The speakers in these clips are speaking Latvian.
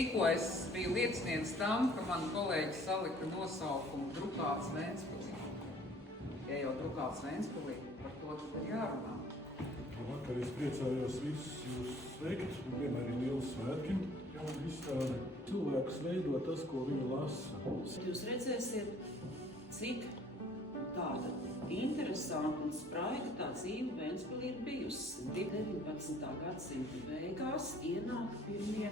Tikko es biju liecinieks tam, ka man kolēģi salika nosaukumu Drukāts Ventspilī. Ja jau Drukāts Ventspilī, par to tad ir jārunā. Vakar es priecājos visus jūs sveikt, un vienmēr ir liels svētki, jauna izstāde. Cilvēks veido tas, ko viņi lasa. Jūs redzēsiet, cik tāda interesanta un spraiga tā dzīve Ventspilī ir bijusi. 19. gadsimta beigās ienāk pirmie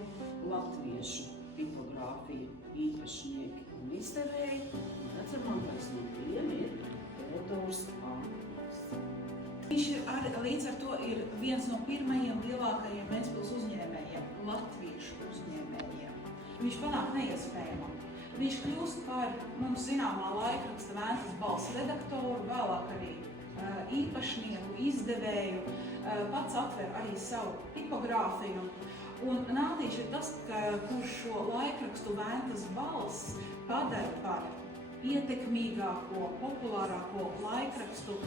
latviešu tipogrāfija īpašnieki un izdevēji, un redzamākais no tiem ir Teodors Āmens. Viņš līdz ar to ir viens no pirmajiem lielākajiem Ventspils uzņēmējiem, latviešu uzņēmējiem. Viņš panāk neiespējamo. Viņš kļūst par mums zināmā laikraksta Vēncas balss redaktoru, vēlāk arī īpašnieku, izdevēju, pats atver arī savu tipogrāfiju. Un Nātīši ir tas, kurš šo laikrakstu Vēncas balss padara par ietekmīgāko, populārāko laikrakstu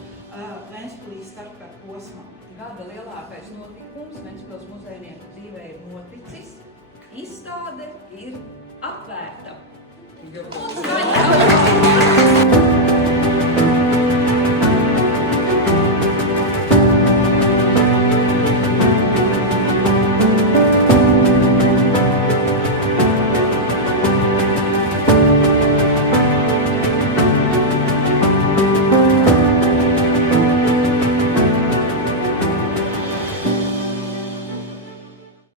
Ventspilī starpkara posmā. Gada lielākais notikums Ventspils muzejnieku dzīvē ir noticis. Izstāde ir atvērta. Ja